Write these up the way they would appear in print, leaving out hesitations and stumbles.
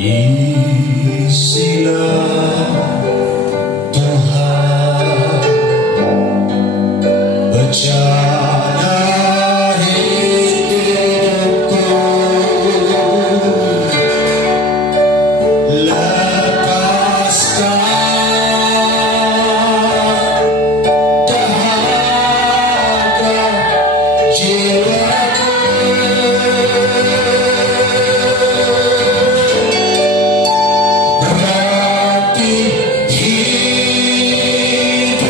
Isilah Tuhan bencana hidupku, lepaskan dahaga jiwaku, berarti hidup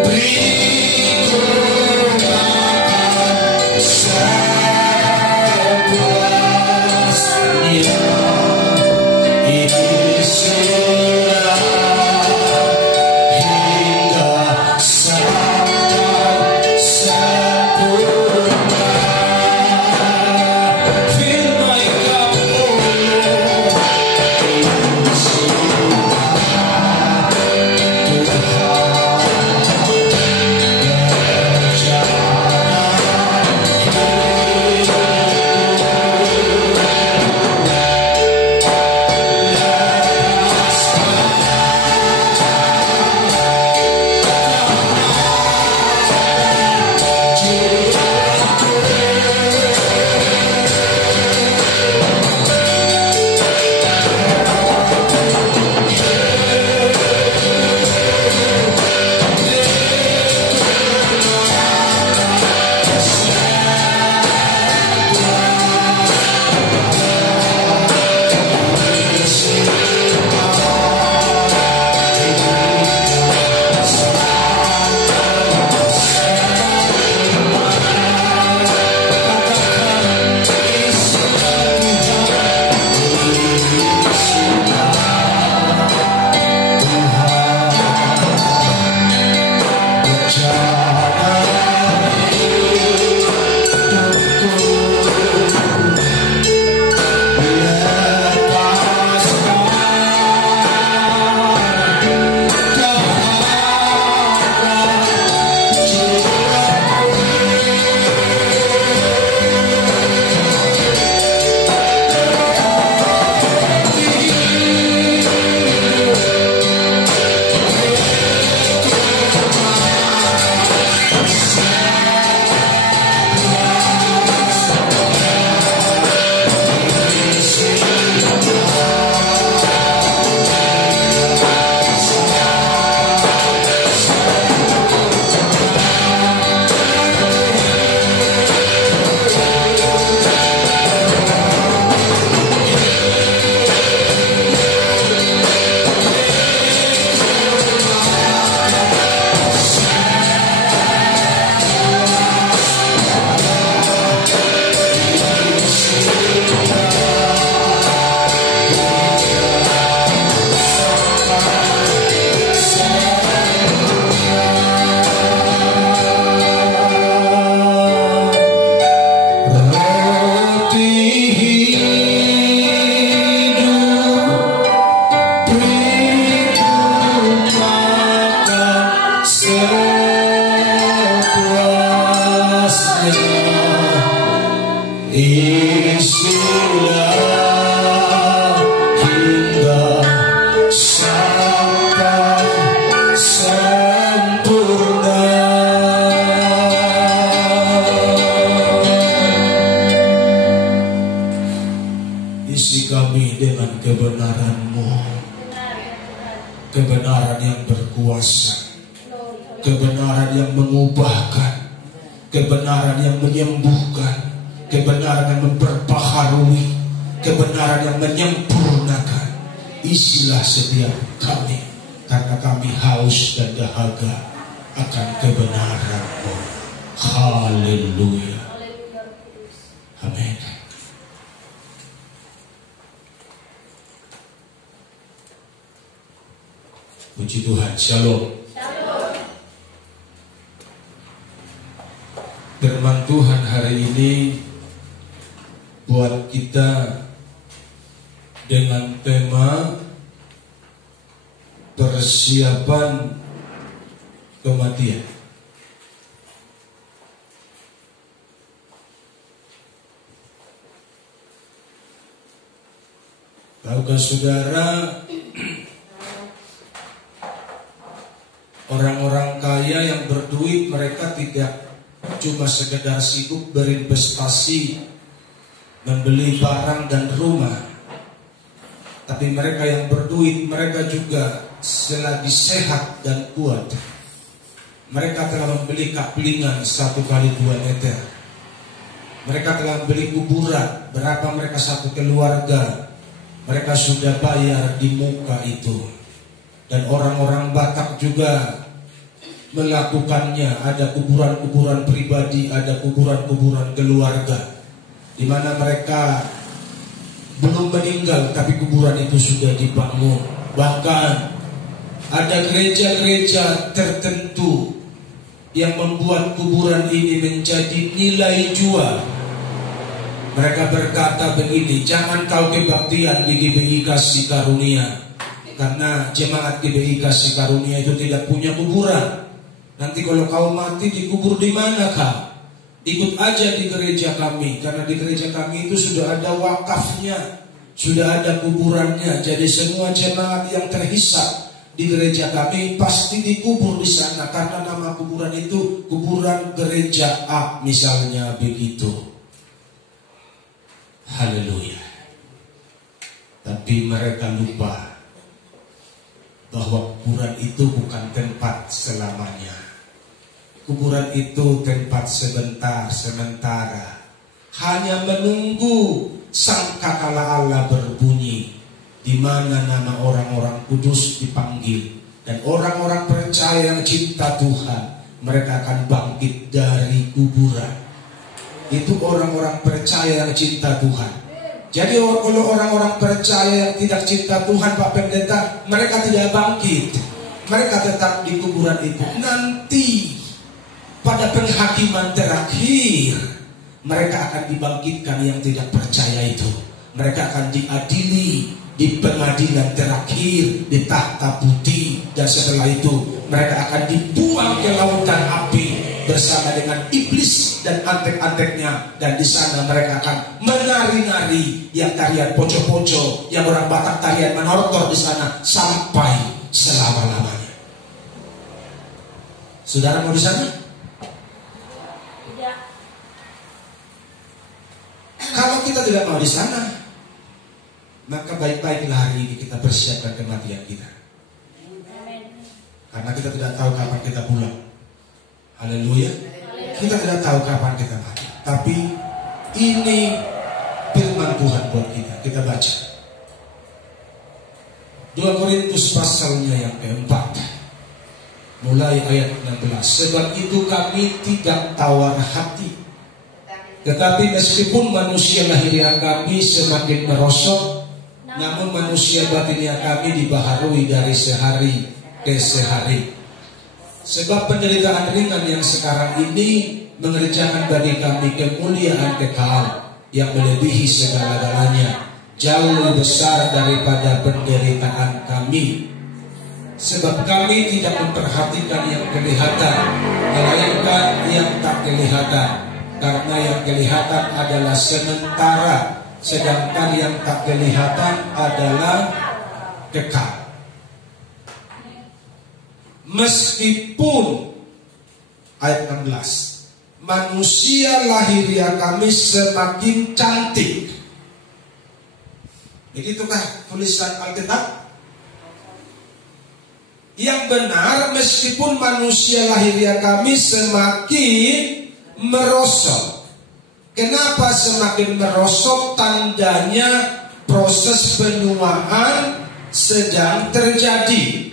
berikut akan sepuasnya. Ini sudah hingga sampai sempurna. Firman Kamu, ini sudah kebenaran yang berkuasa, kebenaran yang mengubahkan, kebenaran yang menyembuhkan, kebenaran yang memperbaharui, kebenaran yang menyempurnakan. Isilah setiap kami, karena kami haus dan dahaga akan kebenaran-Mu. Haleluya. Amin. Puji Tuhan. Shalom. Firman Tuhan hari ini buat kita dengan tema persiapan kematian. Tahukah saudara, orang-orang kaya yang berduit mereka tidak cuma sekedar sibuk berinvestasi, membeli barang dan rumah. Tapi mereka yang berduit, mereka juga selagi sehat dan kuat, mereka telah membeli kaplingan 1 kali 2 meter. Mereka telah membeli kuburan, berapa mereka satu keluarga, mereka sudah bayar di muka itu. Dan orang-orang Batak juga melakukannya. Ada kuburan-kuburan pribadi, ada kuburan-kuburan keluarga, di mana mereka belum meninggal tapi kuburan itu sudah dibangun. Bahkan ada gereja-gereja tertentu yang membuat kuburan ini menjadi nilai jual. Mereka berkata begini, jangan kau kebaktian di GBI Kasih Karunia, karena jemaat GBI Kasih Karunia itu tidak punya kuburan. Nanti kalau kau mati dikubur di mana kau? Ikut aja di gereja kami, karena di gereja kami itu sudah ada wakafnya, sudah ada kuburannya. Jadi semua jemaat yang terhisap di gereja kami pasti dikubur di sana, karena nama kuburan itu kuburan gereja A, misalnya begitu. Haleluya. Tapi mereka lupa bahwa kuburan itu bukan tempat selamanya. Kuburan itu tempat sementara, hanya menunggu sangkakala Allah berbunyi, di mana nama orang-orang kudus dipanggil, dan orang-orang percaya yang cinta Tuhan, mereka akan bangkit dari kuburan. Itu orang-orang percaya yang cinta Tuhan. Jadi kalau orang-orang percaya yang tidak cinta Tuhan, Pak Pendeta, mereka tidak bangkit, mereka tetap di kuburan itu. Nanti pada penghakiman terakhir, mereka akan dibangkitkan yang tidak percaya itu. Mereka akan diadili di pengadilan terakhir, di tahta putih. Dan setelah itu mereka akan dibuang ke lautan api bersama dengan iblis dan antek-anteknya. Dan di sana mereka akan menari-nari, yang tarian poco-poco, yang orang Batak tarian menortor di sana sampai selama-lamanya. Saudara mau di sana? Tidak. Kalau kita tidak mau di sana, maka baik-baiklah hari ini kita persiapkan kematian kita. Karena kita tidak tahu kapan kita pulang. Haleluya. Kita tidak tahu kapan kita mati. Tapi ini firman Tuhan buat kita. Kita baca 2 Korintus pasalnya yang keempat, mulai ayat 16. Sebab itu kami tidak tawar hati, tetapi meskipun manusia lahiriah kami semakin merosot, namun manusia batiniah kami dibaharui dari sehari ke sehari. Sebab penderitaan ringan yang sekarang ini mengerjakan bagi kami kemuliaan kekal yang melebihi segala-galanya, jauh lebih besar daripada penderitaan kami. Sebab kami tidak memperhatikan yang kelihatan, melainkan yang tak kelihatan. Karena yang kelihatan adalah sementara, sedangkan yang tak kelihatan adalah kekal. Meskipun ayat 16, manusia lahiriah kami semakin cantik. Begitukah tulisan Alkitab? Yang benar, meskipun manusia lahiriah kami semakin merosot. Kenapa semakin merosot? Tandanya proses penuaan sedang terjadi.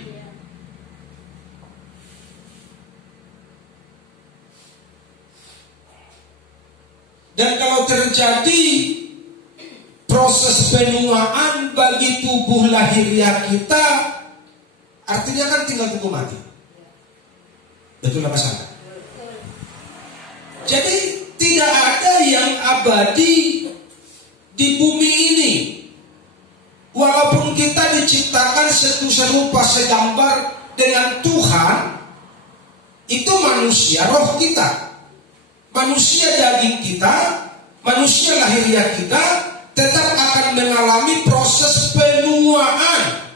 Dan kalau terjadi proses penuaan bagi tubuh lahiriah kita, artinya kan tinggal tunggu mati. Betul apa salah? Jadi tidak ada yang abadi di bumi ini. Walaupun kita diciptakan serupa segambar dengan Tuhan, itu manusia roh kita, manusia daging kita, manusia lahiriah kita tetap akan mengalami proses penuaan.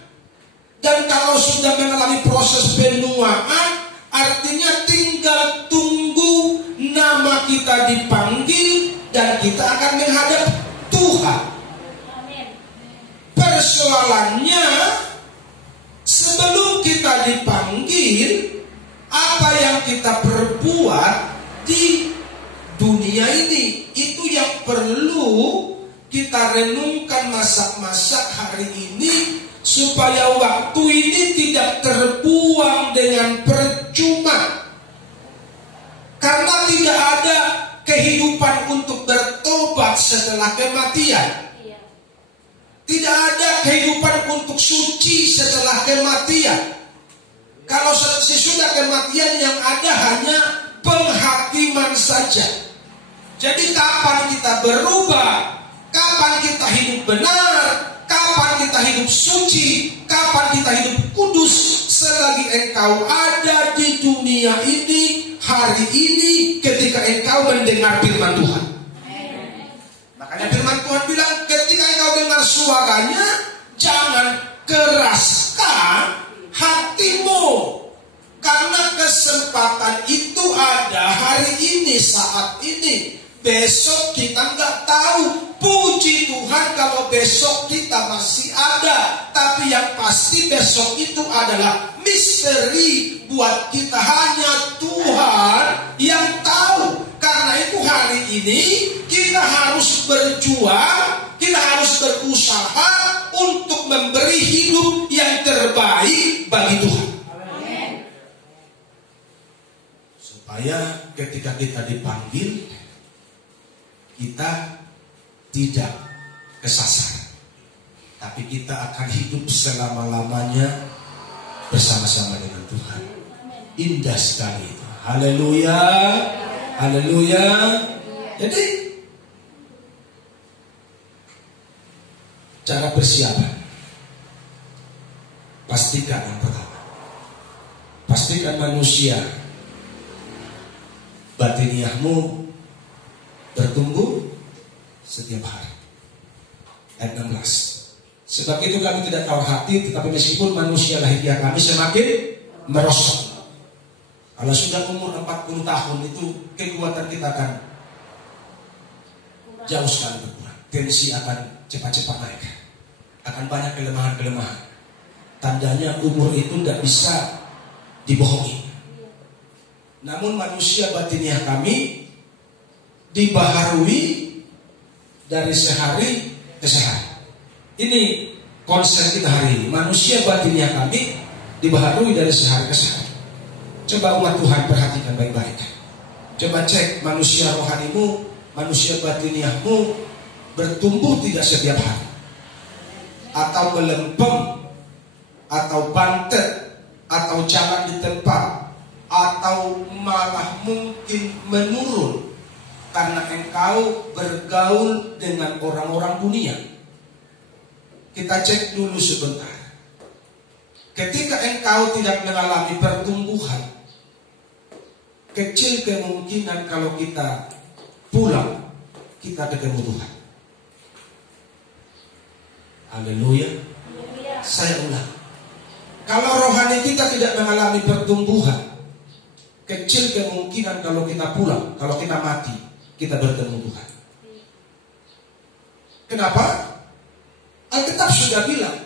Dan kalau sudah mengalami proses penuaan, artinya tinggal tunggu nama kita dipanggil dan kita akan menghadap Tuhan. Persoalannya, sebelum kita dipanggil, apa yang kita perbuat di dunia ini, itu yang perlu kita renungkan masak-masak hari ini, supaya waktu ini tidak terbuang dengan percuma. Karena tidak ada kehidupan untuk bertobat setelah kematian. Tidak ada kehidupan untuk suci setelah kematian. Kalau sesudah kematian yang ada hanya penghakiman saja. Jadi kapan kita berubah? Kapan kita hidup benar? Kapan kita hidup suci? Kapan kita hidup kudus? Selagi engkau ada di dunia ini, hari ini, ketika engkau mendengar firman Tuhan. Makanya firman Tuhan bilang, ketika engkau dengar suaranya, jangan keraskan hatimu. Karena kesempatan itu ada hari ini, saat ini. Besok kita nggak tahu. Puji Tuhan kalau besok kita masih ada. Tapi yang pasti besok itu adalah misteri buat kita. Hanya Tuhan yang tahu. Karena itu hari ini kita harus berjuang, kita harus berusaha untuk memberi hidup yang terbaik bagi Tuhan. Supaya ketika kita dipanggil, kita tidak kesasar, tapi kita akan hidup selama-lamanya bersama-sama dengan Tuhan. Indah sekali itu. Haleluya, haleluya. Jadi cara persiapan, pastikan yang pertama, pastikan manusia batiniahmu bertumbuh setiap hari. Ayat 16. Sebab itu kami tidak tahu hati, tetapi meskipun manusia lahiriah kami semakin merosot. Kalau sudah umur 40 tahun itu kekuatan kita akan jauh sekali berkurang. Tensi akan cepat-cepat naik. Akan banyak kelemahan-kelemahan. Tandanya umur itu tidak bisa dibohongi. Namun manusia batiniah kami dibaharui dari sehari ke sehari. Ini konsep kita hari ini. Manusia batiniah kami dibaharui dari sehari ke sehari. Coba umat Tuhan perhatikan baik-baik. Coba cek manusia rohanimu, manusia batiniahmu bertumbuh tidak setiap hari, atau melempem, atau bantet, atau jalan di tempat, atau malah mungkin menurun karena engkau bergaul dengan orang-orang dunia. Kita cek dulu sebentar. Ketika engkau tidak mengalami pertumbuhan, kecil kemungkinan kalau kita pulang, kita ketemu Tuhan. Haleluya. Saya ulang. Kalau rohani kita tidak mengalami pertumbuhan, kecil kemungkinan kalau kita pulang, kalau kita mati, kita bertemu Tuhan. Kenapa? Alkitab sudah bilang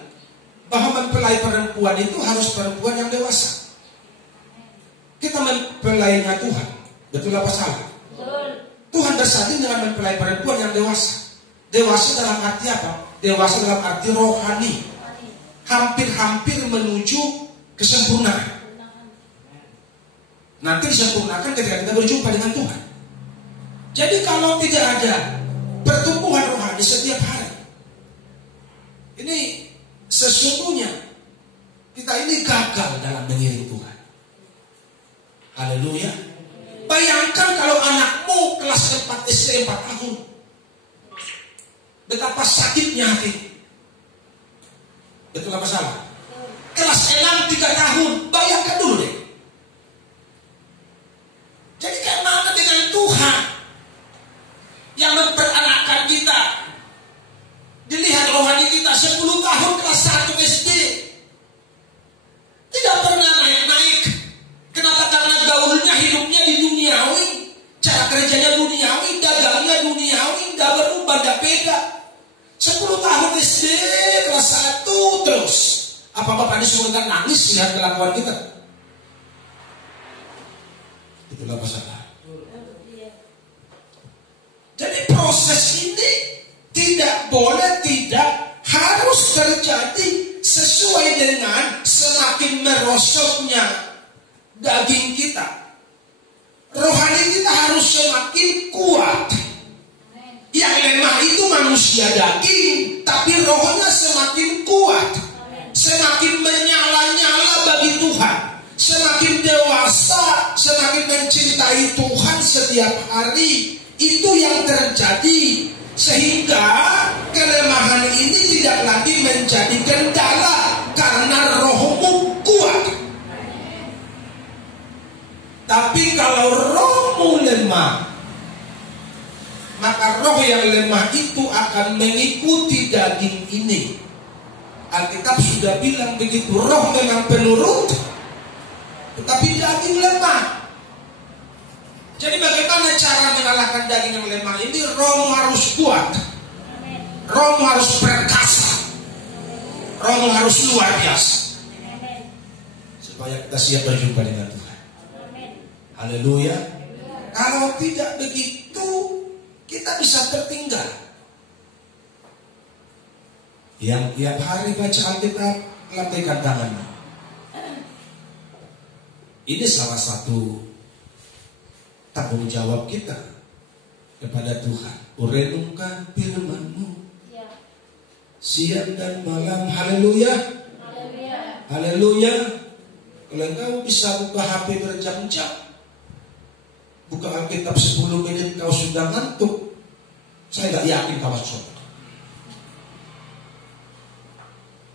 bahwa mempelai perempuan itu harus perempuan yang dewasa. Kita mempelainya Tuhan. Betul apa salah? Betul. Tuhan bersanding dengan mempelai perempuan yang dewasa. Dewasa dalam arti apa? Dewasa dalam arti rohani. Hampir-hampir menuju kesempurnaan. Nanti disempurnakan ketika kita berjumpa dengan Tuhan. Jadi kalau tidak ada pertumbuhan rohani setiap hari, ini sesungguhnya kita ini gagal dalam mengiring Tuhan. Haleluya. Bayangkan kalau anakmu kelas 4 SD 4 tahun, betapa sakitnya hati. Betul apa salah? Kelas 6 3 tahun, bayangkan dulu deh. Jadi bagaimana dengan Tuhan yang memperanakkan kita kelakuan kita. Itulah masalah. Jadi proses ini tidak boleh, tidak harus terjadi sesuai dengan semakin merosotnya daging kita. Rohani kita harus semakin kuat. Yang lemah itu manusia daging, tapi rohnya semakin kuat, semakin menyala-nyala bagi Tuhan, semakin dewasa, semakin mencintai Tuhan setiap hari. Itu yang terjadi, sehingga kelemahan ini tidak lagi menjadi kendala karena rohmu kuat. Tapi kalau rohmu lemah, maka roh yang lemah itu akan mengikuti daging ini. Alkitab sudah bilang begitu, roh memang penurut, tetapi daging lemah. Jadi bagaimana cara mengalahkan daging yang lemah ini? Rohmu harus kuat, rohmu harus perkasa, rohmu harus luar biasa, supaya kita siap berjumpa dengan Tuhan. Haleluya. Kalau tidak begitu, kita bisa tertinggal. Yang tiap hari baca Alkitab, lambaikan tanganmu. Ini salah satu tanggung jawab kita kepada Tuhan. Urenungkan firman-Mu siang dan malam. Haleluya. Haleluya. Kalau engkau bisa buka HP berjam-jam, buka Alkitab 10 menit kau sudah ngantuk, saya gak yakin kau masuk surga.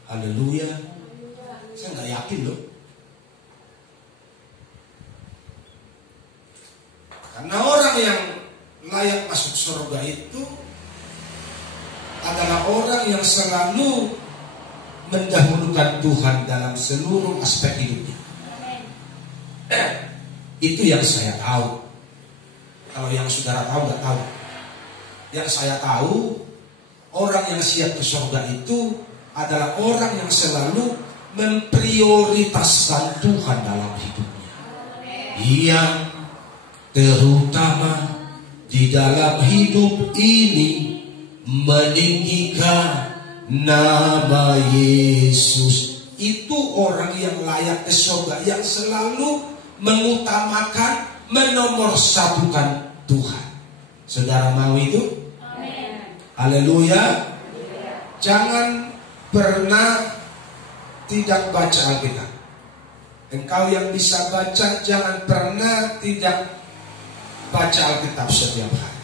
Haleluya. Saya gak yakin loh. Karena orang yang layak masuk surga itu adalah orang yang selalu mendahulukan Tuhan dalam seluruh aspek hidupnya. Itu yang saya tahu. Kalau yang saudara tahu nggak tahu. Yang saya tahu, orang yang siap ke surga itu adalah orang yang selalu memprioritaskan Tuhan dalam hidupnya. Yang terutama di dalam hidup ini meninggikan nama Yesus. Itu orang yang layak ke surga, yang selalu mengutamakan, menomorsatukan Tuhan. Saudara mau itu? Amin. Haleluya. Jangan pernah tidak baca Alkitab. Engkau yang bisa baca, jangan pernah tidak baca Alkitab setiap hari.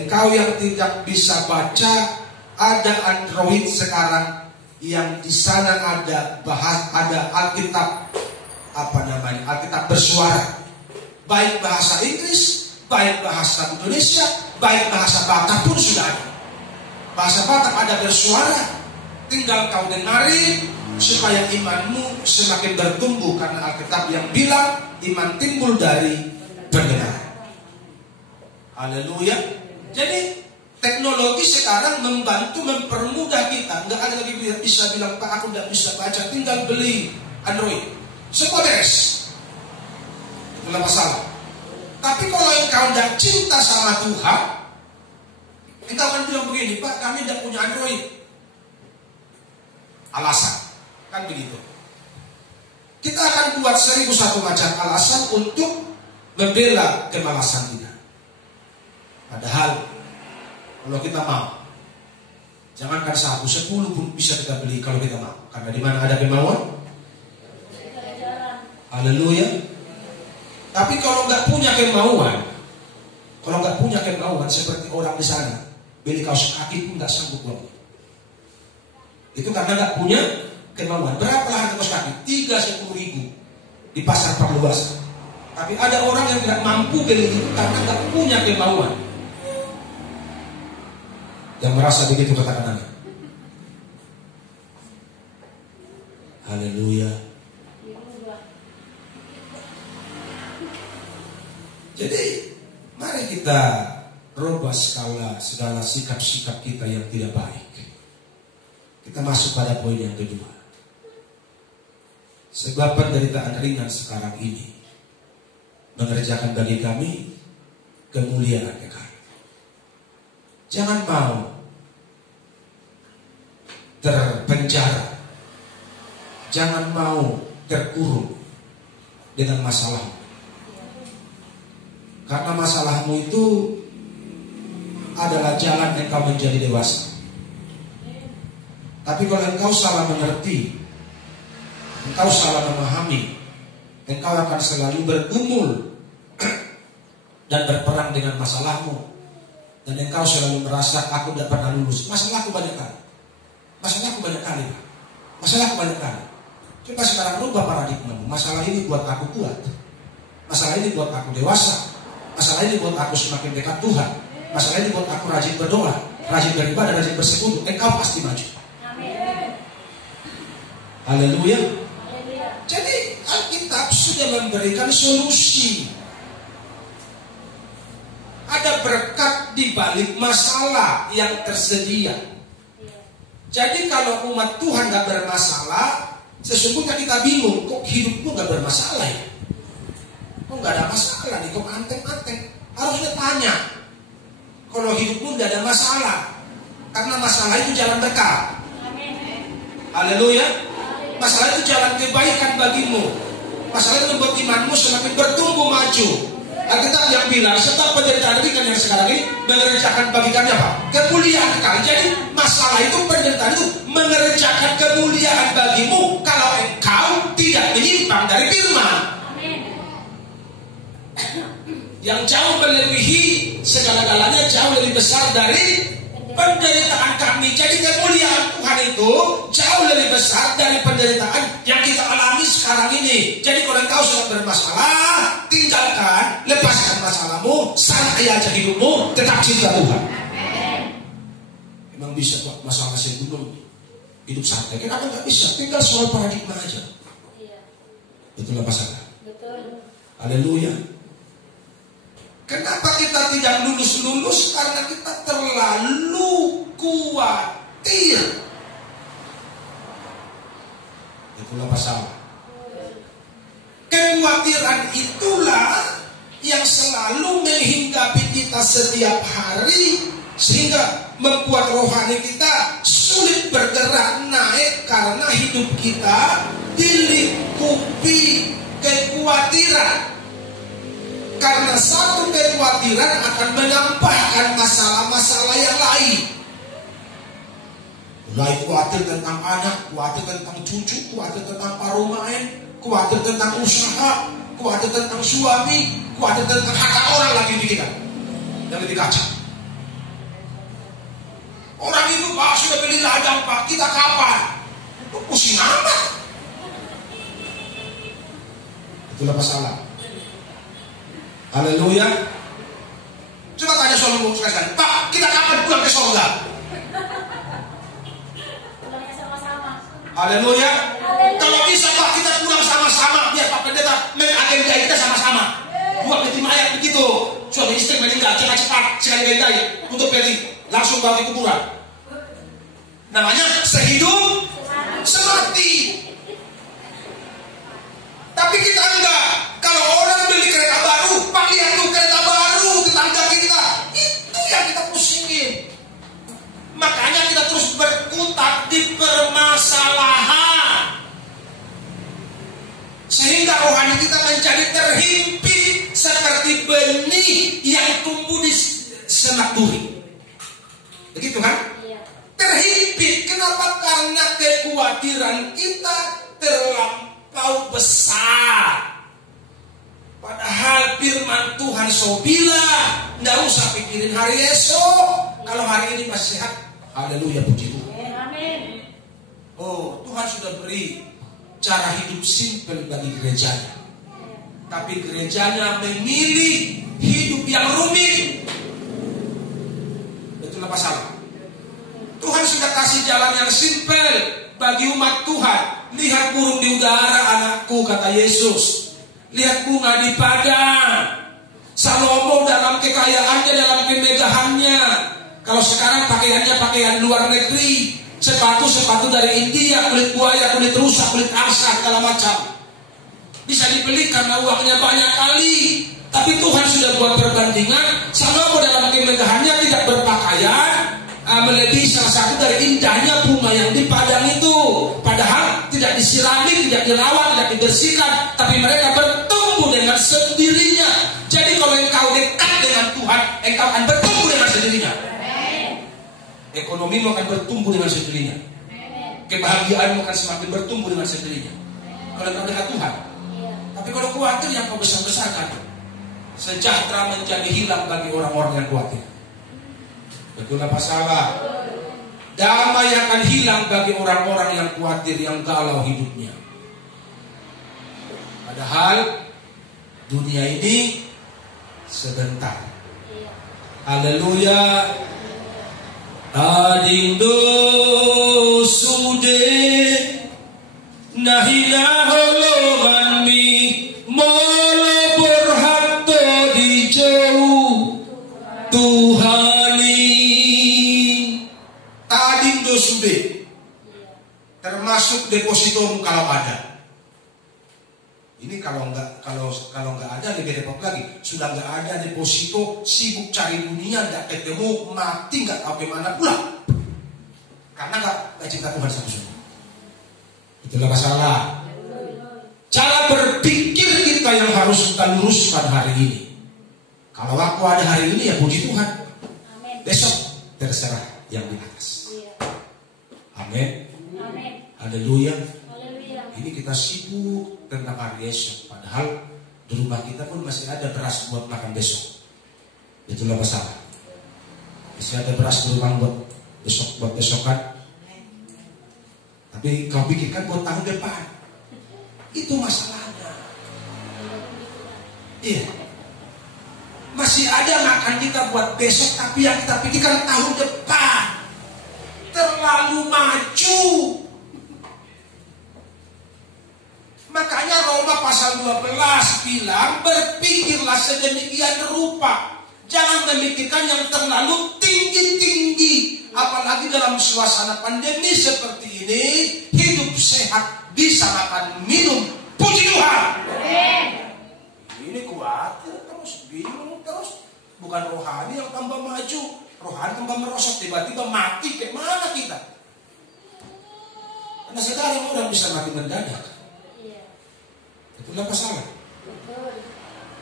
Engkau yang tidak bisa baca, ada Android sekarang yang di sana ada Alkitab, Alkitab bersuara. Baik bahasa Inggris, baik bahasa Indonesia, baik bahasa Batak pun sudah ada. Bahasa Batak ada bersuara. Tinggal kau dengarin supaya imanmu semakin bertumbuh, karena Alkitab yang bilang iman timbul dari pendengaran. Haleluya. Jadi teknologi sekarang membantu, mempermudah kita. Nggak ada lagi bisa bilang, Pak aku nggak bisa baca, tinggal beli Android, semua beres. Itulah masalah. Tapi kalau engkau tidak cinta sama Tuhan, engkau akan bilang begini, Pak kami tidak punya Android. Alasan, kan begitu. Kita akan buat 1001 macam alasan untuk membela kemalasan kita. Padahal kalau kita mau, jangankan 1, 10 pun bisa kita beli kalau kita mau. Karena di mana ada kemauan, haleluya. Tapi kalau nggak punya kemauan, seperti orang di sana, beli kaos kaki pun nggak sanggup lagi. Itu karena nggak punya kemauan. Berapa harga kaos kaki? 30.000 di pasar perluasan. Tapi ada orang yang tidak mampu beli itu karena nggak punya kemauan. Yang merasa begitu katakan amin. Haleluya. Jadi mari kita rubah segala sikap-sikap kita yang tidak baik. Kita masuk pada poin yang kedua. Sebab penderitaan ringan sekarang ini mengerjakan bagi kami kemuliaan kekal. Jangan mau terpenjara, jangan mau terkurung dengan masalahmu. Karena masalahmu itu adalah jalan engkau menjadi dewasa. Tapi kalau engkau salah mengerti, engkau salah memahami, engkau akan selalu bergumul dan berperang dengan masalahmu. Dan engkau selalu merasa, aku tidak pernah lulus. Masalahku banyak kali. Masalahku banyak kali. Masalahku banyak kali. Coba sekarang rubah paradigmamu. Masalah ini buat aku kuat. Masalah ini buat aku dewasa. Masalah ini buat aku semakin dekat Tuhan. Masalah ini buat aku rajin berdoa, rajin beribadah, rajin bersekutu. Engkau pasti maju. Haleluya. Jadi Alkitab sudah memberikan solusi. Ada berkat di balik masalah yang tersedia. Jadi kalau umat Tuhan gak bermasalah, sesungguhnya kita bingung, kok hidupku gak bermasalah ya? Kok gak ada masalah nih, kok anteng-anteng? Harusnya tanya, kalau hidupmu gak ada masalah, karena masalah itu jalan berkat. Haleluya. Masalah itu jalan kebaikan bagimu. Masalah itu membuat imanmu semakin bertumbuh maju. Alkitab yang bilang sebab penderitaan ringan yang sekarang ini mengerjakan bagi kami apa? Kemuliaan kekal. Jadi masalah itu, penderitaan itu mengerjakan kemuliaan bagimu kalau engkau tidak menyimpang dari firman. Yang jauh melebihi segala-galanya, jauh lebih besar dari penderitaan kami. Jadi kemuliaan Tuhan itu jauh lebih besar dari penderitaan yang kita alami sekarang ini. Jadi kalau engkau sudah bermasalah, tinggalkan, lepaskan masalahmu, santai aja hidupmu, tetap cinta Tuhan. Memang bisa kok masalah gunung hidup santai. Kenapa nggak bisa? Tinggal soal paradigma aja. Betul apa salah? Betul. Haleluya. Kenapa kita tidak lulus-lulus? Karena kita terlalu khawatir. Itulah masalah. Kekhawatiran itulah yang selalu menghinggapi kita setiap hari, sehingga membuat rohani kita sulit bergerak naik karena hidup kita dilingkupi kekhawatiran. Karena satu kekhawatiran akan menambahkan masalah-masalah yang lain. Mulai khawatir tentang anak, khawatir tentang cucu, khawatir tentang paruh main, khawatir tentang usaha, khawatir tentang suami, khawatir tentang harta orang lagi pikiran. Yang lebih kacau. Orang itu Pak sudah beli ladang Pak, kita kapan? Lu pusing amat. Itulah masalah. Haleluya. Coba tanya suamimu sekali, Pak, kita kapan pulang ke surga? Pulangnya sama-sama. Haleluya. Kalau bisa Pak, kita pulang sama-sama, biar Pak Pendeta mengagenda kita sama-sama. Buat peti mayat begitu. Suami istri meninggal, cepat-cepat sekali gendai untuk peti, langsung bawa di kuburan. Namanya sehidup semati. Tapi kita enggak. Kalau orang beli kereta baru, Pak lihat tuh kereta baru tetangga kita. Itu yang kita pusingin. Makanya kita terus berkutat di permasalahan. Sehingga rohani kita menjadi terhimpit seperti benih yang tumbuh di semak duri. Begitu kan? Terhimpit. Kenapa? Karena kekhawatiran kita terlampau besar. Padahal firman Tuhan bilang, nggak usah pikirin hari esok. Kalau hari ini masih sehat, haleluya, puji Tuhan. Amin. Oh, Tuhan sudah beri cara hidup simpel bagi gerejanya. Tapi gerejanya memilih hidup yang rumit. Itulah masalah. Tuhan sudah kasih jalan yang simpel bagi umat Tuhan. Lihat burung di udara, anakku, kata Yesus. Lihat bunga di padang. Salomo dalam kekayaannya, dalam kemegahannya. Kalau sekarang pakaiannya pakaian luar negeri, sepatu dari India, kulit buaya, kulit rusa, kulit angsa, segala macam. Bisa dibeli karena uangnya banyak kali. Tapi Tuhan sudah buat perbandingan. Salomo dalam kemegahannya tidak berpakaian, melebihi salah satu dari indahnya bunga yang di padang itu. Padahal tidak disirami, tidak dirawat, tidak dibersihkan, tapi mereka bertumbuh dengan sendirinya. Jadi kalau engkau dekat dengan Tuhan, engkau akan bertumbuh dengan sendirinya. Ekonomimu akan bertumbuh dengan sendirinya. Kebahagiaanmu akan semakin bertumbuh dengan sendirinya. Kalau engkau dekat Tuhan. Tapi kalau khawatir yang kau besar-besarkan, sejahtera menjadi hilang bagi orang-orang yang khawatir. Betul apa salah? Damai akan hilang bagi orang-orang yang khawatir, yang galau hidupnya. Padahal dunia ini sebentar. Haleluya. Adindo sude nahila holongan mi molo berhato di jauh Tuhani. Adindo sude termasuk depositomu kalau ada. Ini kalau nggak ada lebih repot lagi. Sudah nggak ada deposito, sibuk cari dunia, nggak ketemu, mati nggak tahu kemana pulang. Karena nggak cinta Tuhan sama sekali. Itulah masalah. Cara berpikir kita yang harus kita luruskan hari ini. Kalau aku ada hari ini ya puji Tuhan. Besok terserah yang di atas. Amin. Haleluya. Ini kita sibuk tentang hari esok. Padahal di rumah kita pun masih ada beras buat makan besok. Itulah masalah. Masih ada beras di rumah buat besokan. Tapi kau pikirkan buat tahun depan. Itu masalahnya. Iya. Masih ada makan kita buat besok, tapi yang kita pikirkan tahun depan. Terlalu maju. Makanya Roma pasal 12 bilang, berpikirlah sedemikian rupa. Jangan memikirkan yang terlalu tinggi-tinggi. Apalagi dalam suasana pandemi seperti ini, hidup sehat, bisa makan, minum. Puji Tuhan. Ini khawatir terus, bingung terus. Bukan rohani yang tambah maju, rohani tambah merosot, tiba-tiba mati. Kemana kita? Karena sekarang orang bisa mati mendadak. Itulah masalah.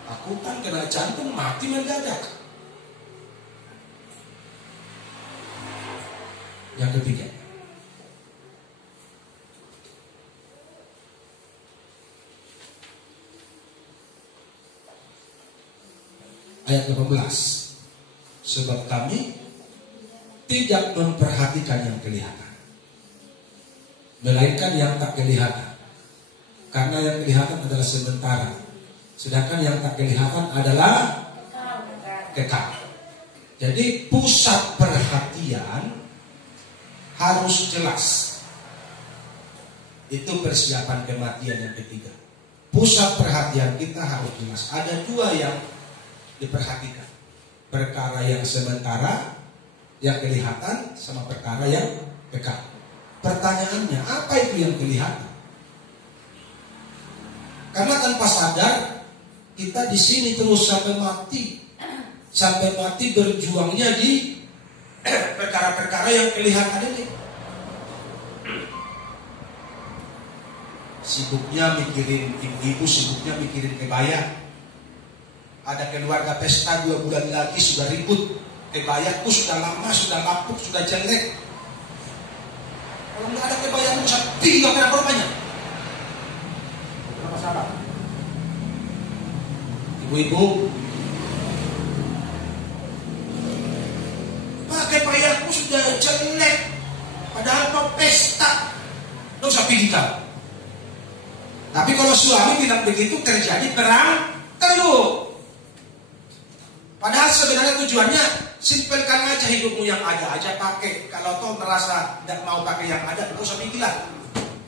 Takutan kena jantung mati mendadak. Yang ketiga, ayat 18. Sebab kami tidak memperhatikan yang kelihatan, melainkan yang tak kelihatan. Karena yang kelihatan adalah sementara, sedangkan yang tak kelihatan adalah kekal. Jadi pusat perhatian harus jelas. Itu persiapan kematian yang ketiga. Pusat perhatian kita harus jelas. Ada dua yang diperhatikan. Perkara yang sementara, yang kelihatan, sama perkara yang kekal. Pertanyaannya, apa itu yang kelihatan? Karena tanpa sadar kita di sini terus sampai mati berjuangnya di perkara-perkara yang kelihatan ini. Sibuknya mikirin ibu-ibu, sibuknya mikirin kebaya. Ada keluarga pesta 2 bulan lagi sudah ribut. Kebayaku sudah lama, sudah lapuk, sudah jelek. Kalau nggak ada kebaya bisa tinggal kenapa rupanya? Masalah. Ibu-ibu, pakai pakaianku sudah jelek, padahal mau pesta, nggak usah pilih kau. Tapi kalau suami bilang begitu terjadi perang telur. Padahal sebenarnya tujuannya simpelkan aja hidupmu yang ada aja pakai. Kalau kau merasa tidak mau pakai yang ada, nggak usah pikir lah,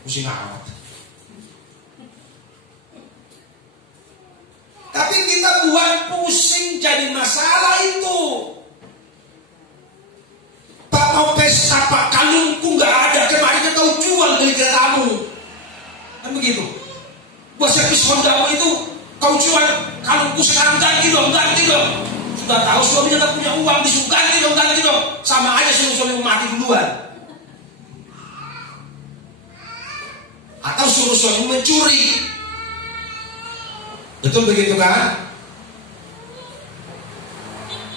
pusing amat. Tapi kita buat pusing jadi masalah itu. Pak mau pesta, Pak kalungku nggak servis Hondamu itu kau jual, kalungku sekarang ganti dong. Sudah tahu suaminya tak punya uang, disuruh ganti dong. Sama aja suruh suamimu mati duluan. Atau suruh suamimu mencuri. Betul begitu kan?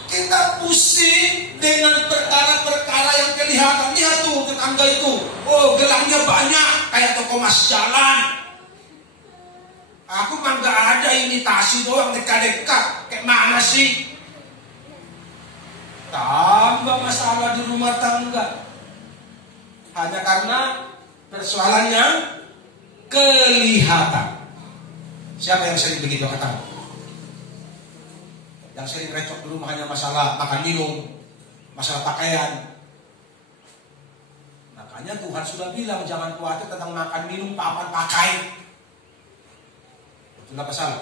Kita pusing dengan perkara-perkara yang kelihatan. Lihat tuh tetangga itu, oh gelangnya banyak kayak toko mas jalan. Aku mah gak ada, imitasi doang, dekat-dekat. Kayak mana sih? Tambah masalah di rumah tangga. Hanya karena persoalannya kelihatan. Siapa yang sering begitu katakan? Yang sering recok di rumah hanya masalah makan minum, masalah pakaian. Makanya Tuhan sudah bilang jangan khawatir tentang makan minum, papan, pakai. Betul apa salah?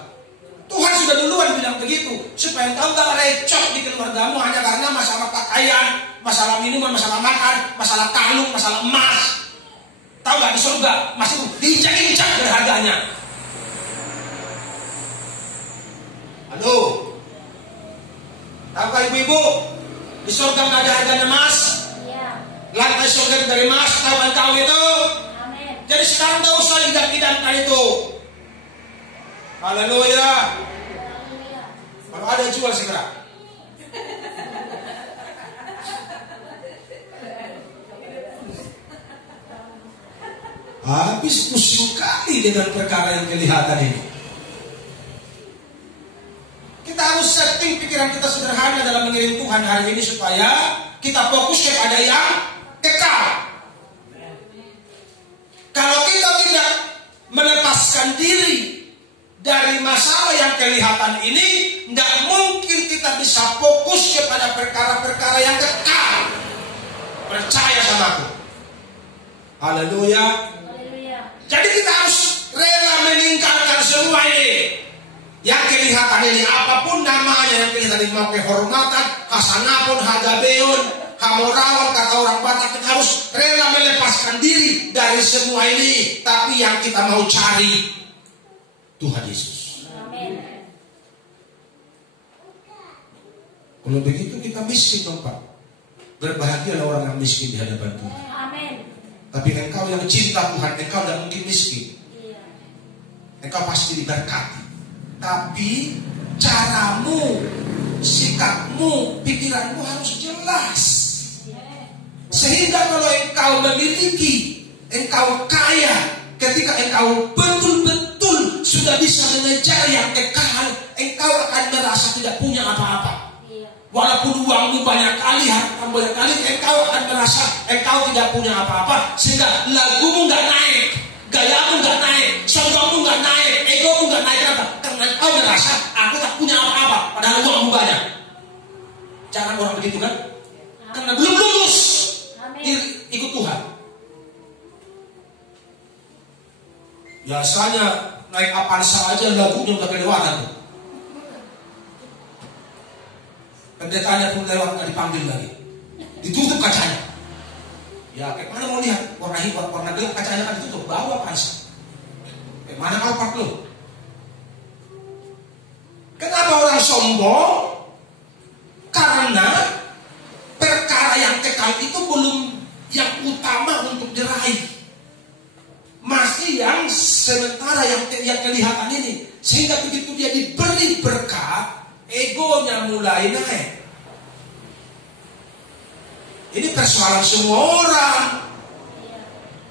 Tuhan sudah duluan bilang begitu, supaya engkau gak recok di keluargamu hanya karena masalah pakaian, masalah minuman, masalah makan, masalah kalung, masalah emas. Tahu gak di surga masih diinjak-injak berharganya. Halo, tahu gak ibu-ibu di surga gak ada harganya emas? Iya. Lantai surga dari emas, tahu kan kau itu? Amin. Jadi sekarang gak usah idam-idamkan itu. Haleluya. Kalau ada jual segera. Habis pusing kali dengan perkara yang kelihatan ini. Kita harus setting pikiran kita sederhana dalam mengiring Tuhan hari ini supaya kita fokus kepada yang kekal. Kalau kita tidak melepaskan diri dari masalah yang kelihatan ini, tidak mungkin kita bisa fokus kepada perkara-perkara yang kekal. Percaya sama aku. Haleluya. Jadi kita harus rela meninggalkan semua ini. Yang kelihatan ini, apapun namanya yang kelihatan ini, mau kehormatan, hasanapun, hagabeun, hamorawan, kata orang Batak, kita harus rela melepaskan diri dari semua ini. Tapi yang kita mau cari Tuhan Yesus. Amin. Kalau begitu kita miskin dong Pak. Berbahagialah orang yang miskin di hadapan Tuhan. Amin. Tapi engkau yang cinta Tuhan, engkau tidak mungkin miskin. Engkau pasti diberkati. Tapi caramu, sikapmu, pikiranmu harus jelas. Sehingga kalau engkau memiliki, engkau kaya, ketika engkau betul-betul sudah bisa mengejar yang kekal, engkau akan merasa tidak punya apa-apa. Walaupun uangmu banyak kali, hartamu banyak kali, engkau akan merasa engkau tidak punya apa-apa. Sehingga lagumu gak naik, gayamu gak naik, sombongmu gak naik, egomu gak naik. Kenapa? Karena engkau merasa aku tak punya apa-apa, padahal uangmu banyak. Jangan orang begitu kan? Karena belum lulus ikut Tuhan. Biasanya naik Avanza aja lagunya udah kelewatan. Pendetanya pun lewat gak dipanggil lagi, ditutup kacanya. Ya kayak mana mau lihat warna gelap, kacanya kan ditutup, bawa Avanza. Kayak mana Alphard lo? Kenapa orang sombong? Karena perkara yang kekal itu belum yang utama untuk diraih. Masih yang sementara yang kelihatan ini. Sehingga begitu dia diberi berkat, egonya mulai naik. Ini persoalan semua orang.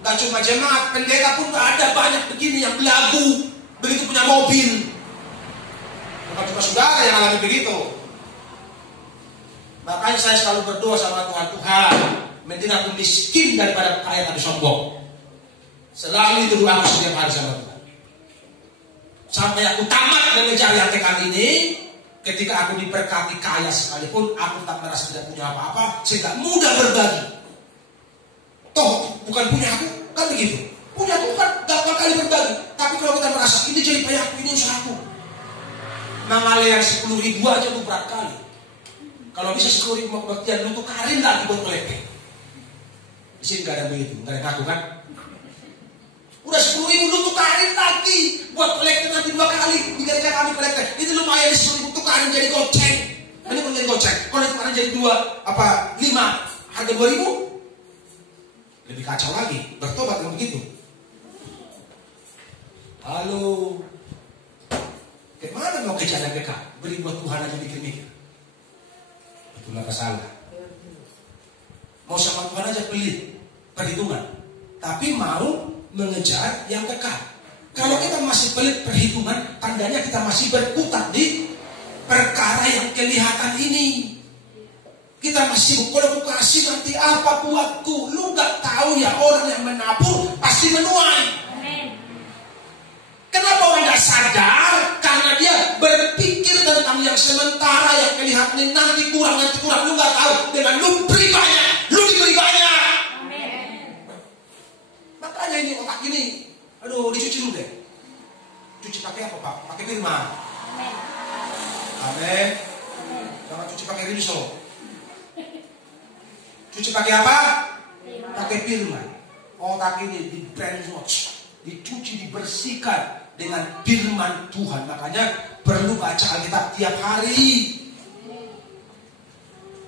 Gak cuma jemaat, pendeta pun gak ada, banyak begini yang belagu, begitu punya mobil. Bukan cuma saudara yang alami begitu. Makanya saya selalu berdoa sama Tuhan, mending aku miskin daripada kaya tapi sombong. Selalu itu doa aku setiap hari sama Tuhan. Sampai aku tamat mengejar yang kekal ini. Ketika aku diberkati kaya sekalipun, aku tak merasa tidak punya apa-apa, sehingga mudah berbagi. Toh bukan punya aku, kan begitu. Punya Tuhan gampang kali berbagi. Tapi kalau kita merasa ini jadi payahku, ini usahaku, mengalir yang 10.000 aja tuh berat kali. Kalau bisa 10.000 mau kebaktian, lu tukarin lagi buat kolektif. Di sini gak ada begitu, gak ada ngaku kan? Udah 10.000 lu tukarin lagi. Buat kolektor nanti 2 kali, 3 kali kolektor. Itu lumayan 10.000 tukarin jadi goceng. Ini pun jadi goceng. Kalau tukarin jadi 5 harga 2.000. Lebih kacau lagi. Bertobat kalau begitu. Halo. Kemana mau ke jalan dekat? Beri buat Tuhan aja mikir-mikir. Betul apa salah? Mau sama Tuhan aja pelit, perhitungan. Tapi mau mengejar yang dekat. Kalau kita masih pelit perhitungan, tandanya kita masih berkutat di perkara yang kelihatan ini. Kita masih kalau aku kasih nanti apa buatku? Lu gak tahu ya, orang yang menabur pasti menuai. Kenapa orang gak sadar? Karena dia berpikir tentang yang sementara, yang kelihatan ini nanti kurang. Lu gak tahu. Dengan lu beri banyak, lu diberi banyak. Makanya ini otak ini, aduh, dicuci dulu deh. Cuci pakai apa, Pak? Pakai firman. Amin. Jangan cuci pakai rinso. Cuci pakai apa? Pakai firman. Otak ini di brainwash, dicuci, dibersihkan dengan firman Tuhan. Makanya perlu baca Alkitab tiap hari.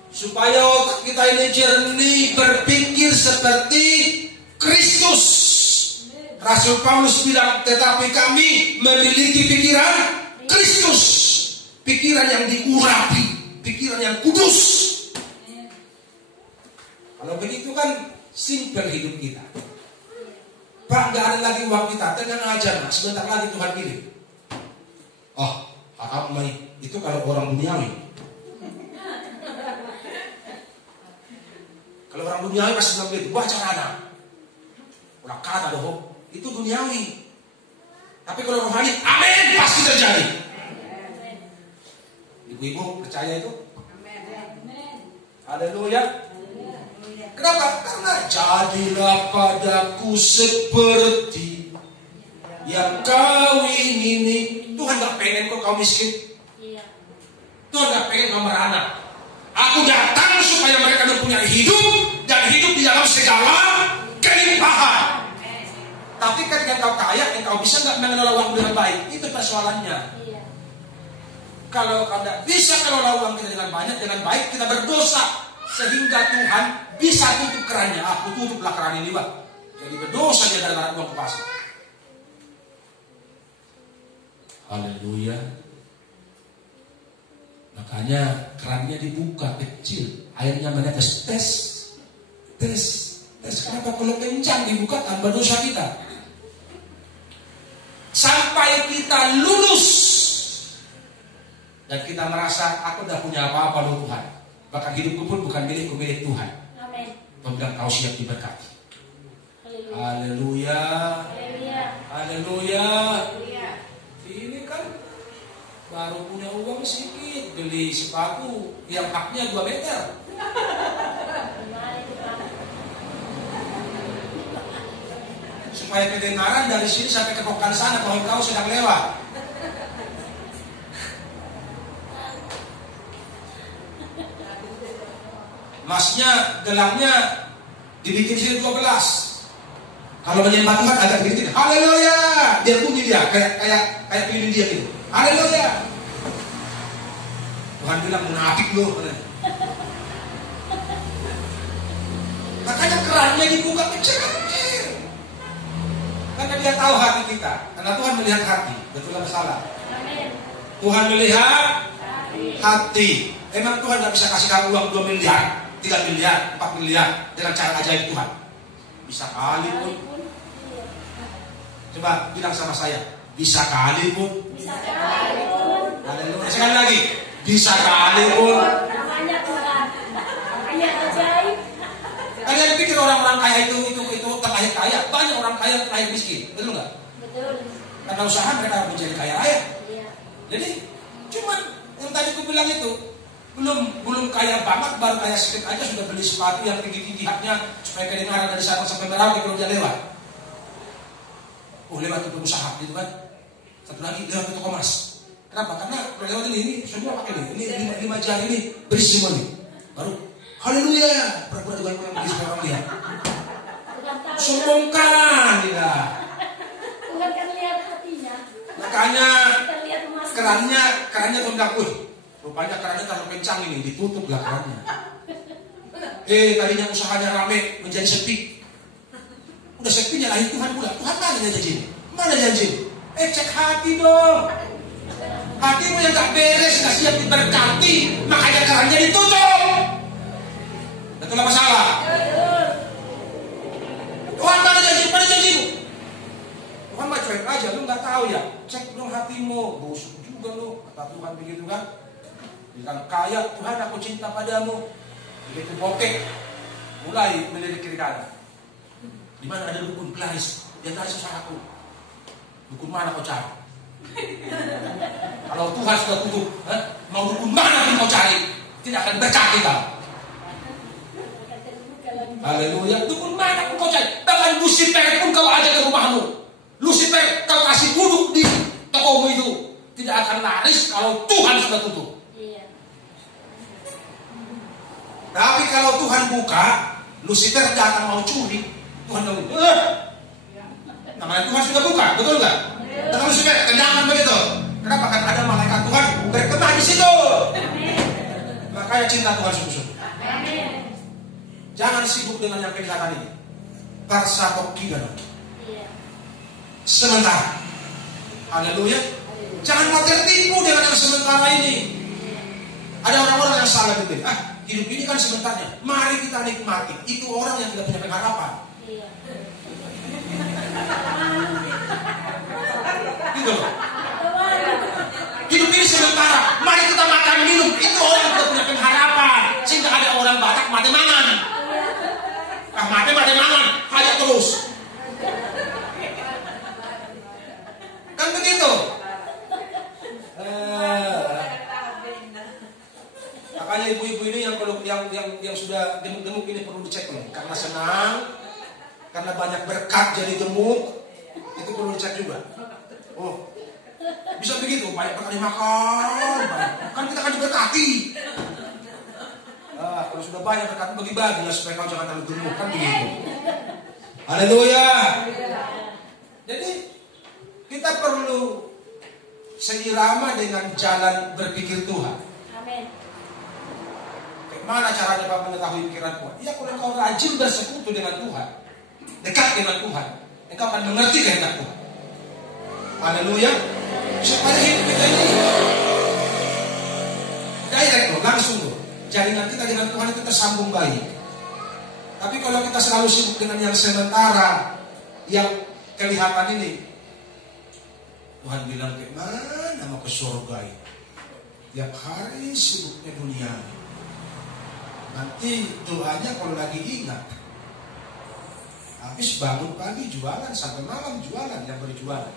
Supaya otak kita ini jernih, berpikir seperti Kristus. Rasul Paulus bilang, tetapi kami memiliki pikiran Kristus. Pikiran yang diurapi, pikiran yang kudus. Kalau begitu kan simpel hidup kita. Pak, gak ada lagi uang kita, tenang aja mas, sebentar lagi Tuhan pilih. Oh, apa itu kalau orang duniawi. Kalau orang duniawi pasti bilang begitu, baca anak. Udah kata doh, itu duniawi. Tapi kalau rohani, amin, pasti terjadi. Ibu-ibu percaya itu? Haleluya. Kenapa? Karena jadilah padaku seperti yang kau ingini. Tuhan gak pengen kau miskin. Tuhan gak pengen kau merana. Aku datang supaya mereka mempunyai hidup dan hidup di dalam segala kelimpahan. Tapi ketika kau kaya, kau bisa gak mengelola uang dengan baik? Itu persoalannya. Kalau kau tidak bisa mengelola uang kita dengan banyak, dengan baik, kita berdosa. Sehingga Tuhan bisa tutup kerannya. Aku tutuplah keran ini, Pak. Jadi berdosa dia dalam uang ke pasar. Haleluya. Makanya kerannya dibuka kecil, airnya menetes. Tes. Kenapa kalau kencang dibuka tanpa dosa kita? Sampai kita lulus dan kita merasa aku udah punya apa-apa loh Tuhan. Bahkan hidupku pun bukan milikku, milik Tuhan. Amin. Tuhan bilang kau siap diberkati. Haleluya. Ini kan baru punya uang sedikit, beli sepatu yang haknya 2 meter. Supaya kedengaran dari sini sampai ke kokan sana kalau kau sedang lewat. Masnya, gelangnya dibikin sini 12. Kalau menyembah Tuhan agak begitu. Haleluya. Dia bunyi dia kayak pilih dia gitu. Haleluya. Tuhan bilang munafik lu. Makanya kerannya dibuka kecil. Karena dia tahu hati kita. Karena Tuhan melihat hati. Betul atau salah? Amin. Tuhan melihat hati. Emang Tuhan gak bisa kasih kamu uang 2 miliar, 3 miliar, 4 miliar dengan cara ajaib Tuhan? Bisa kali pun. Coba bilang sama saya, bisa kali pun. Bisa kali pun. Haleluya. Sekali lagi, bisa kali pun. Namanya Tuhan. Namanya ajaib. Kalian pikir orang-orang kaya itu terlahir kaya? Banyak orang kaya terlahir miskin, betul nggak? Betul. Karena usaha mereka menjadi kaya raya. Iya. Jadi cuman yang tadi aku bilang itu belum kaya banget, baru kaya sedikit aja sudah beli sepatu yang tinggi-tinggi haknya supaya kedengaran dari sana sampai Merauke kalau dia lewat. Oh lewat itu usaha gitu kan. Satu lagi lewat itu Komas. Kenapa? Karena lewat ini semua pakai ini 5 jari ini berisi semua nih. Baru haleluya, pura-pura juga orang bagi orang dia. Sombongkan dia. Makanya kerannya tuh bilang, rupanya kerannya terlalu kencang ini, ditutup lah kerannya. Tadinya usahanya rame menjadi sepi. Udah sepi nyalahin Tuhan pula. Tuhan mana janji? Mana janji? Cek hati dong. Hatimu yang gak beres, gak siap diberkati, makanya kerannya ditutup. Betul apa salah? Tuhan mana janji? Mana janjimu? Tuhan mah cuek aja, lu gak tahu ya. Cek dong hatimu, busuk juga lu. Kata Tuhan begitu kan. Bilang kaya, Tuhan aku cinta padamu. Begitu bokeh, mulai melirik kiri kanan. Di mana ada dukun pelaris, dia tarik susah aku. Dukun mana kau cari? Kalau Tuhan sudah tutup, mau dukun mana pun kau cari, tidak akan berkah kita. Haleluya. Dukun mana pun kau cari, bahkan Lucifer pun kau ajak ke rumahmu, Lucifer kau kasih duduk di tokomu itu, tidak akan laris kalau Tuhan sudah tutup. Tapi kalau Tuhan buka, Lucifer tidak akan mau curi. Tuhan tahu. Namanya Tuhan sudah buka, betul nggak? Betul Lucifer, tendangan begitu. Kenapa? Kan ada malaikat Tuhan berkemah di situ. Makanya cinta Tuhan sungguh-sungguh. Jangan sibuk dengan yang kelihatan ini. Parsatok kita dong. Sementara. Haleluya. Jangan mau tertipu dengan yang sementara ini. Ada orang-orang yang salah gitu. Hidup ini kan sebentarnya. Mari kita nikmati. Itu orang yang tidak punya pengharapan. Gitu. Hidup ini sementara. Mari kita makan minum. Itu orang yang tidak punya pengharapan. Sehingga ada orang Batak mati mangan. Mati mangan. Hajat terus. Kan begitu. Makanya ibu-ibu ini yang sudah gemuk-gemuk ini perlu dicek nih. Karena senang, karena banyak berkat jadi gemuk, itu perlu dicek juga. Oh, bisa begitu, banyak berkat dimakan, kan kita akan diberkati. Kalau sudah banyak berkat bagi-bagi lah supaya kau jangan terlalu gemuk, kan begitu. Haleluya. Jadi kita perlu seirama dengan jalan berpikir Tuhan. Amin. Mana caranya Bapak mengetahui pikiran Tuhan? Ya kalau engkau rajin bersekutu dengan Tuhan, dekat dengan Tuhan, engkau akan mengerti kehendak Tuhan. Haleluya. Supaya hidup kita ini direct loh, langsung loh. Jaringan kita dengan Tuhan itu tersambung baik. Tapi kalau kita selalu sibuk dengan yang sementara, yang kelihatan ini, Tuhan bilang kayak mana mau ke surga ini? Tiap hari sibuknya dunia. Nanti doanya kalau lagi ingat, habis bangun pagi jualan sampai malam jualan, yang berjualan.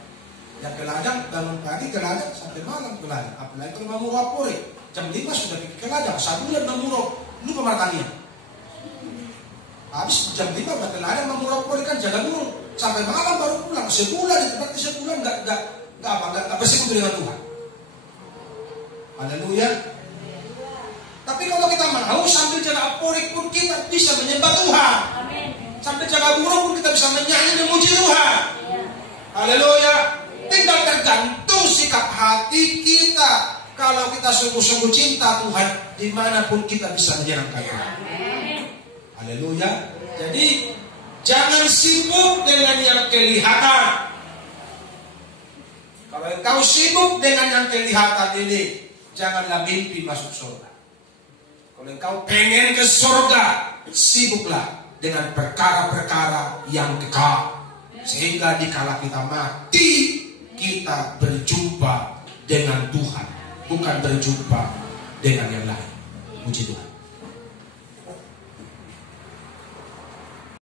Yang ke ladang bangun pagi ke ladang sampai malam ke ladang. Apalagi kalau mau rapore, jam 5 sudah pergi ke ladang, 1 bulan memuruk, lupa makannya. Habis jam 5 ke ladang mau rapore kan jaga dulu sampai malam baru pulang. Sebulan itu berarti sebulan nggak bersekutu dengan Tuhan. Haleluya. Tapi kalau kita mau sambil jaga aporik pun kita bisa menyembah Tuhan. Amin. Sambil jaga burung pun kita bisa menyanyi dan memuji Tuhan. Haleluya. Tinggal tergantung sikap hati kita. Kalau kita sungguh-sungguh cinta Tuhan, dimanapun kita bisa menyenangkan Tuhan. Haleluya. Jadi jangan sibuk dengan yang kelihatan. Kalau engkau sibuk dengan yang kelihatan ini, janganlah mimpi masuk surga. Kalau engkau pengen ke surga, sibuklah dengan perkara-perkara yang kekal. Sehingga dikala kita mati, kita berjumpa dengan Tuhan, bukan berjumpa dengan yang lain. Puji Tuhan.